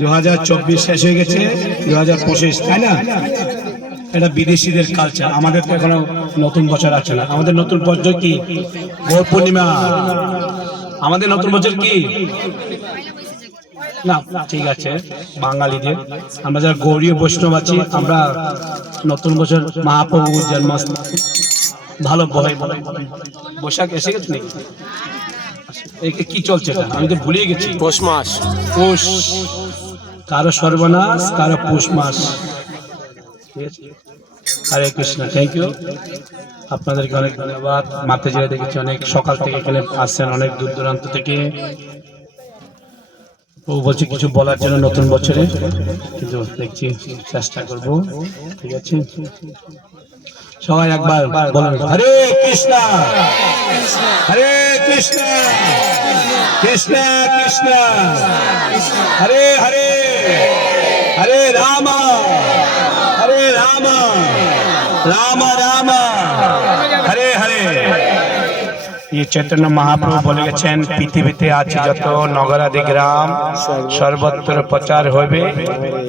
দু হাজার চব্বিশ শেষ হয়ে গেছে দু হাজার পঁচিশ এটা বিদেশিদের কালচার আমাদের তো নতুন বছর আছে না। আমাদের নতুন কি? পূর্ণিমা। আমাদের নতুন বছর কি? না, ঠিক আছে, বাঙালিদের। আমরা যারা গৌরীয় বৈষ্ণব আছি, আমরা নতুন বছর মহাপ্রভু জন্মাষ্টমী ভালো বৈশাখ এসে গেছে নাকি? কি চলছে এটা? আমি তো ভুলিয়ে গেছি। পৌষ মাস। পৌষ। কারও সর্বনাশ কারও পৌষ মাস। হরে কৃষ্ণ থ্যাংক ইউ আপনাদেরকে অনেক ধন্যবাদ। মাতাজিরা দেখেছি অনেক সকাল থেকে এখানে আসছেন অনেক দূর দূরান্ত থেকে। ও বলছে কিছু বলার জন্য নতুন বছরে। কিন্তু দেখছি চেষ্টা করব। ঠিক আছে? সবাই একবার বলেন। হরে কৃষ্ণ। হরে কৃষ্ণ। কৃষ্ণ কৃষ্ণ। হরে হরে। হরে রাম। হরে রাম। রাম রাম। হরে হরে। এই চৈতন্য মহাপ্রভু বলে গেছেন পৃথিবীতে আছে যত নগরাদি গ্রাম সর্বত্র প্রচার হইবে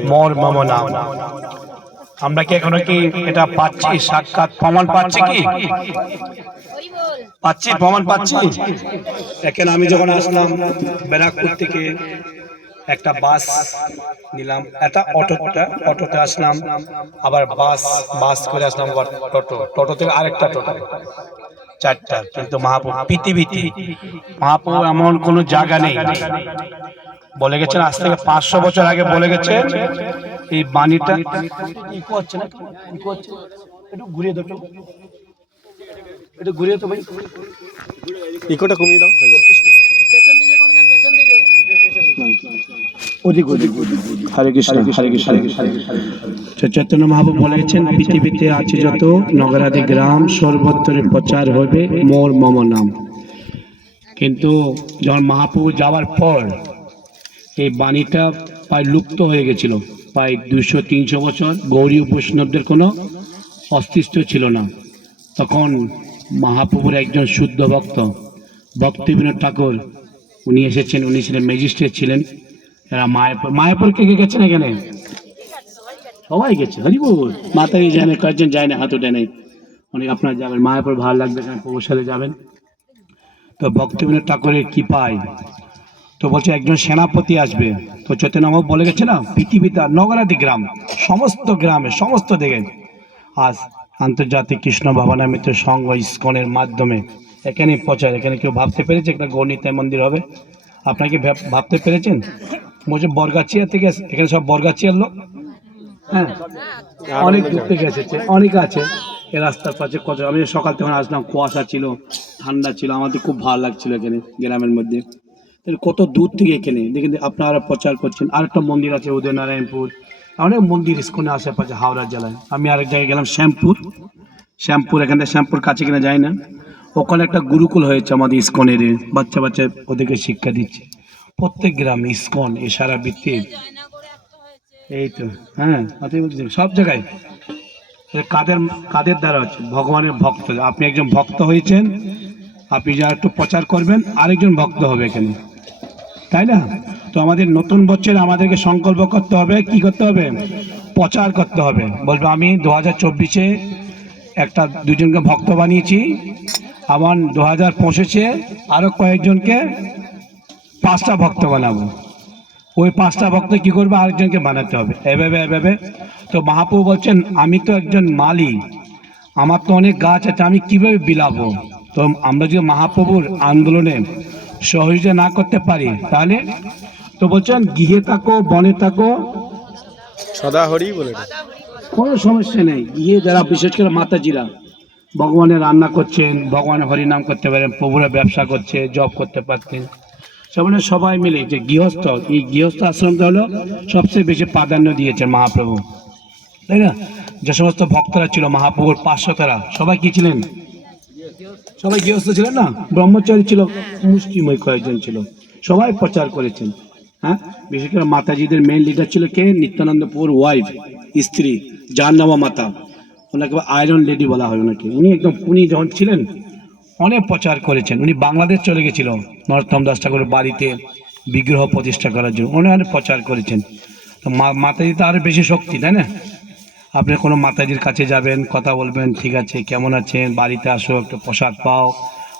মোর মম নাম আমরা কি এখনও কি এটা পাচ্ছি? সাক্ষাৎ প্রমাণ পাচ্ছি কি? পাচ্ছি, প্রমাণ পাচ্ছি। দেখেন, আমি যখন আসলাম ব্যারাকপুর থেকে একটা বাস নিলাম। একটা অটোটা অটোতে আসলাম। আবার বাস বাস করে আসলাম আবার টোটো। টোটো থেকে আরেকটা টোটো। চারটা কিন্তু মহাপ্রভু পৃথিবীতে মহাপ্রভু এমন কোনো জায়গা নেই। বলে গেছেন আজ থেকে পাঁচশো বছর আগে বলে গেছেন এই বাণীটা ইকো হচ্ছে না? ইকো হচ্ছে? একটু ঘুরিয়ে দাও একটু। ঘুরিয়ে তো ভাই। ইকোটা কমিয়ে দাও। হয়ে যাবে। হরে কৃষ্ণ হরে কৃষ্ণ। চৈতন্য মহাপ্রভু বলেছেন, পৃথিবীতে আছে যত নগরাদি গ্রাম সর্বত্রে প্রচার হবে মোর মম নাম। কিন্তু যখন মহাপ্রভু যাওয়ার পর এই বাণীটা প্রায় লুপ্ত হয়ে গেছিল। প্রায় দুশো তিনশো বছর গৌরী বৈষ্ণবদের কোনো অস্তিত্ব ছিল না। তখন মহাপ্রভুর একজন শুদ্ধ ভক্ত, ভক্তিবিনোদ ঠাকুর, উনি এসেছেন, উনি ছিলেন ম্যাজিস্ট্রেট ছিলেন। এরা মায়াপুর মায়াপুর কে গেছেন এখানে? সবাই গেছে। হরিবুল মাতারি যায় না কয়েকজন যায় না, হাত উঠে নেই। অনেক আপনার যাবেন, মায়াপুর ভালো লাগবে সাথে যাবেন। তো ভক্তিবিনোদ ঠাকুরের কি পায় তো বলছে, একজন সেনাপতি আসবে। তো চৈতন্যবাবু বলে গেছে না, পৃথিবীতে নগরাদি গ্রাম, সমস্ত গ্রামে, সমস্ত দিকে। আজ আন্তর্জাতিক কৃষ্ণ ভবনামিত সংঘ ইস্কনের মাধ্যমে এখানে প্রচার। এখানে কেউ ভাবতে পেরেছে একটা গণিতায় মন্দির হবে? আপনাকে ভাব- ভাবতে পেরেছেন? বলছে, বরগাছিয়া থেকে এখানে সব বরগাছিয়ার লোক? হ্যাঁ অনেক দূর থেকে অনেক আছে। এ রাস্তার পাশে কত আমি সকাল থেকে আসলাম, কুয়াশা ছিল, ঠান্ডা ছিল, আমাদের খুব ভালো লাগছিল এখানে, গ্রামের মধ্যে। কত দূর থেকে এখানে? দেখেন, আপনারা প্রচার করছেন। আরেকটা মন্দির আছে, উদয়নারায়ণপুর। অনেক মন্দির ইস্কনে আশেপাশে, হাওড়া জেলায়। আমি আরেক জায়গায় গেলাম, শ্যামপুর। শ্যামপুর, এখান শ্যামপুর কাছে কিনা যায় না। ওখানে একটা গুরুকুল হয়েছে আমাদের ইস্কনের বাচ্চা বাচ্চা ওদেরকে শিক্ষা দিচ্ছে। প্রত্যেক গ্রামে ইস্কন, এ সারা বৃত্তি এই তো হ্যাঁ সব জায়গায়। কাদের কাদের দ্বারা হচ্ছে? ভগবানের ভক্ত। আপনি একজন ভক্ত হয়েছেন, আপনি যা একটু প্রচার করবেন, আরেকজন ভক্ত হবে এখানে। তাই না? তো আমাদের নতুন বছরে আমাদেরকে সংকল্প করতে হবে, কি করতে হবে? প্রচার করতে হবে। বলব, আমি দু হাজার চব্বিশে একটা দুজনকে ভক্ত বানিয়েছি। আমার দু হাজার পঁচিশে আরও কয়েকজনকে পাঁচটা ভক্ত বানাবো। ওই পাঁচটা ভক্ত কি করবে? আরেকজনকে বানাতে হবে। এভাবে এভাবে। তো মহাপ্রভু বলছেন আমি তো একজন মালি আমার তো অনেক গাছ আছে আমি কীভাবে বিলাবো? তো আমরা যদি মহাপ্রভুর আন্দোলনে সহযোগিতা না করতে পারি তাহলে তো বলছেন গৃহে থাকো বনে থাকো। সদা হরি বলে কোনো সমস্যা নেই। গিয়ে যারা বিশেষ করে মাতাজিরা ভগবানের রান্না করছেন ভগবানের হরিনাম করতে পারেন প্রভুরা ব্যবসা করছে জব করতে পারতেন। সেখানে সবাই মিলে যে গৃহস্থ, এই গৃহস্থ আশ্রমটা হলো সবচেয়ে বেশি প্রাধান্য দিয়েছেন মহাপ্রভু। তাই না? যে সমস্ত ভক্তরা ছিল, মহাপ্রভুর পার্শ্বতারা, সবাই কি ছিলেন? সবাই গৃহস্থ ছিলেন না? ব্রহ্মচারী ছিল, মুষ্টিময় কয়েকজন ছিল। সবাই প্রচার করেছেন। হ্যাঁ? বিশেষ করে মাতাজিদের মেন লিডার ছিল কে? নিত্যানন্দপুর ওয়াইফ স্ত্রী, যার নামা মাতা। ওনাকে আয়রন লেডি বলা হয় ওনাকে। উনি একদম উনি যখন ছিলেন অনেক প্রচার করেছেন। উনি বাংলাদেশ চলে গেছিল নরোত্তম দাস ঠাকুরের বাড়িতে বিগ্রহ প্রতিষ্ঠা করার জন্য। উনি অনেক প্রচার করেছেন। তো মাতাজি তো আরও বেশি শক্তি, তাই না? আপনি কোনো মাতাজির কাছে যাবেন, কথা বলবেন, ঠিক আছে, কেমন আছেন? বাড়িতে আসো, একটু প্রসাদ পাও,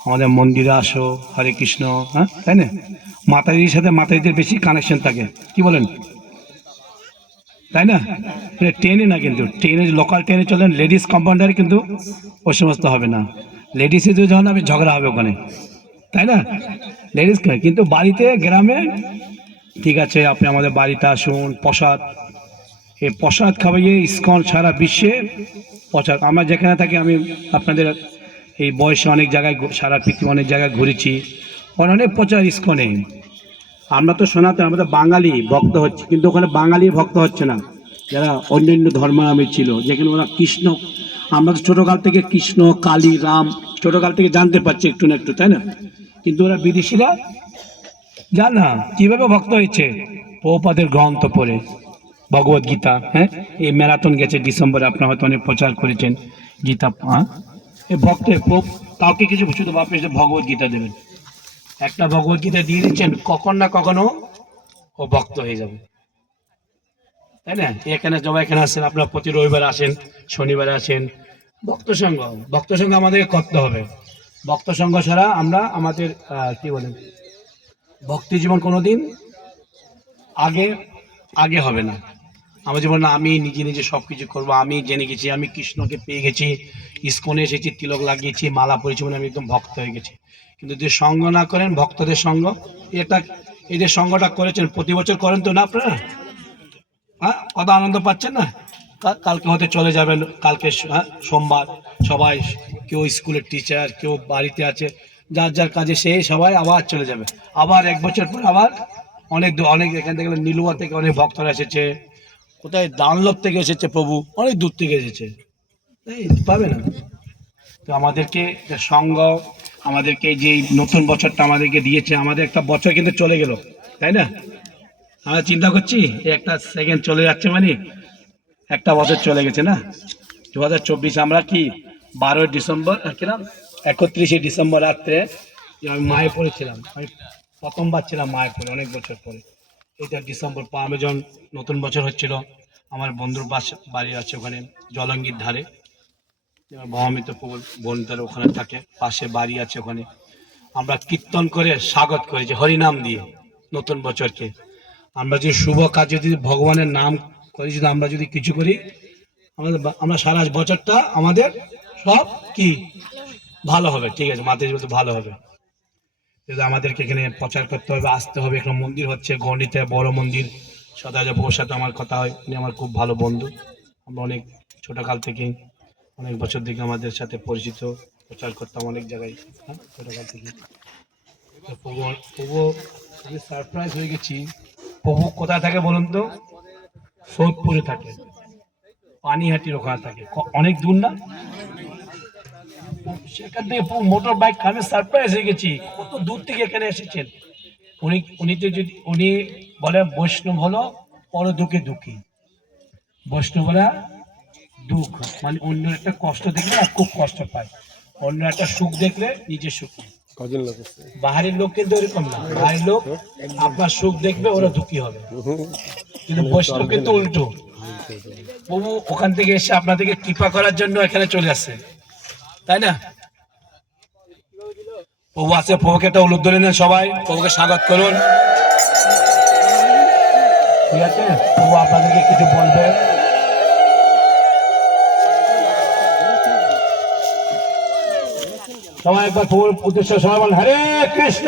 আমাদের মন্দিরে আসো, হরে কৃষ্ণ হ্যাঁ তাই না? মাতাজির সাথে মাতাজিদের বেশি কানেকশন থাকে। কি বলেন? তাই না? মানে ট্রেনে না কিন্তু ট্রেনে লোকাল ট্রেনে চলেন লেডিস কম্পাউন্ডারে কিন্তু ওই সমস্ত হবে না। লেডিসে তো যখন আমি ঝগড়া হবে ওখানে, তাই না? লেডিস কিন্তু বাড়িতে, গ্রামে, ঠিক আছে, আপনি আমাদের বাড়িতে আসুন, প্রসাদ। এই প্রসাদ খাওয়াইয়ে ইস্কন সারা বিশ্বে প্রচার আমরা যেখানে থাকি, আমি আপনাদের এই বয়সে অনেক জায়গায় সারা পৃথিবী অনেক জায়গায় ঘুরেছি। অনেক প্রচার ইস্কনে। আমরা তো সনাতন, আমরা তো বাঙালি ভক্ত হচ্ছে, কিন্তু ওখানে বাঙালি ভক্ত হচ্ছে না। যারা অন্যান্য ধর্মাবলম্বী ছিল, যেখানে ওরা কৃষ্ণ আমরা তো ছোটোকাল থেকে কৃষ্ণ, কালী, রাম, ছোটোকাল থেকে জানতে পারছি একটু না একটু, তাই না? কিন্তু ওরা বিদেশিরা জান না, কীভাবে ভক্ত হয়েছে? পৌপাদের গ্রন্থ পড়ে, ভগবত গীতা হ্যাঁ? এই ম্যারাথন গেছে ডিসেম্বরে, আপনারা হয়তো অনেক প্রচার করেছেন, গীতা হ্যাঁ? এই ভক্ত পোপ কাউকে কিছু শুধু আপনি শুধু ভগবত গীতা দেবেন। একটা ভগবত গীতা দিয়ে দিচ্ছেন, কখন না কখনো ও ভক্ত হয়ে যাবে। তাই না? এখানে সবাই এখানে আসেন আপনারা প্রতি রবিবার আসেন, শনিবার আসেন। ভক্ত সংঘ ভক্ত সংঘ আমাদেরকে করতে হবে। ভক্ত সংঘ ছাড়া আমরা আমাদের কি বলেন ভক্তি জীবন কোনো দিন আগে আগে হবে না। আমার যেমন আমি নিজে নিজে সব কিছু করব। আমি জেনে গেছি, আমি কৃষ্ণকে পেয়ে গেছি, ইস্কনে এসেছি, তিলক লাগিয়েছি, মালা পরেছি মানে আমি একদম ভক্ত হয়ে গেছি। কিন্তু যে সঙ্গ না করেন, ভক্তদের সঙ্গ এটা এই যে সঙ্গটা করেছেন, প্রতি বছর করেন তো না আপনারা? হ্যাঁ কত আনন্দ পাচ্ছেন না? কালকে হতে চলে যাবেন কালকে হ্যাঁ, সোমবার। সবাই কেউ স্কুলের টিচার কেউ বাড়িতে আছে। যার যার কাজে সে সবাই আবার চলে যাবে। আবার এক বছর পর আবার অনেক অনেক এখান থেকে নীলুয়া থেকে অনেক ভক্তরা এসেছে। কোথায় দানলভ থেকে এসেছে প্রভু অনেক দূর থেকে এসেছে। এই পাবে না। তো আমাদেরকে সঙ্গ আমাদেরকে যে নতুন বছরটা আমাদেরকে দিয়েছে আমাদের একটা বছর কিন্তু চলে গেল তাই না? আমরা চিন্তা করছি একটা সেকেন্ড চলে যাচ্ছে মানে একটা বছর চলে গেছে না? দু হাজার চব্বিশ আমরা কি বারোই ডিসেম্বর কিরাম একত্রিশে ডিসেম্বর রাত্রে আমি মায়ে পড়েছিলাম। আমি প্রথমবার ছিলাম মায়ে অনেক বছর পরে। এটা ডিসেম্বর পর আমি যখন নতুন বছর হচ্ছিল, আমার বন্ধুর বাস বাড়ি আছে ওখানে, জলঙ্গির ধারে। ভবামিত বোন তার ওখানে থাকে, পাশে বাড়ি আছে ওখানে। আমরা কীর্তন করে স্বাগত করেছি হরিনাম দিয়ে নতুন বছরকে। আমরা যে শুভ কাজ যদি ভগবানের নাম করি, যদি আমরা যদি কিছু করি, আমাদের আমরা সারা বছরটা আমাদের সব কি? ভালো হবে, ঠিক আছে মাতাজি বলতে ভালো হবে। আমাদেরকে এখানে প্রচার করতে হবে, আসতে হবে, এখানে মন্দির হচ্ছে গণিতে বড় মন্দির সদাজা বউর সাথে আমার কথা হয়, উনি আমার খুব ভালো বন্ধু। আমরা অনেক ছোটকাল থেকে, অনেক বছর থেকে আমাদের সাথে পরিচিত, প্রচার করতাম অনেক জায়গায় হ্যাঁ ছোটকাল থেকে। প্রভু আমি সারপ্রাইজ হয়ে গেছি। প্রভু কোথায় থাকে বলুন তো? সোদপুরে থাকে। পানিহাটির ওখানে থাকে। অনেক দূর না? সেখান থেকে মোটর বাইক আমি সারপ্রাইজ হয়ে গেছি। কত দূর থেকে এখানে এসেছেন? উনি উনি তো যদি, উনি বলে বৈষ্ণব হলো পর দুঃখে। দুঃখী বৈষ্ণবরা দুঃখ। মানে অন্য একটা কষ্ট দেখলে খুব কষ্ট পায়। অন্য একটা সুখ দেখলে নিজে সুখী কজন লোক? বাহিরের লোক কিন্তু এরকম না। বাহিরের লোক আপনার সুখ দেখবে ওরা দুঃখী হবে। কিন্তু বৈষ্ণব কিন্তু উল্টো। প্রভু ওখান থেকে এসে আপনাদেরকে কৃপা করার জন্য এখানে চলে আসছে। তাই না? প্রভু আছে প্রভুকে একটা উলুদ ধরে নেন সবাই। প্রভুকে স্বাগত করুন। ঠিক আছে? প্রভু আপনাদেরকে কিছু বলবে। সবাই একবার প্রভুর উদ্দেশ্য সবাই বলেন হরে কৃষ্ণ।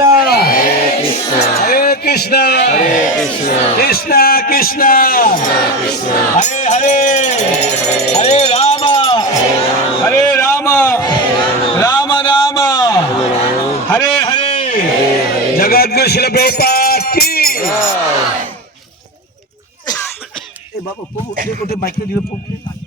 হরে কৃষ্ণ। কৃষ্ণ। কৃষ্ণ হরে হরে। হরে রাম। হরে রাম। রাম রাম। হরে হরে। জগৎগুরু শিল কি? বাবা প্রভু ওটা মাইকে দিল প্রভু?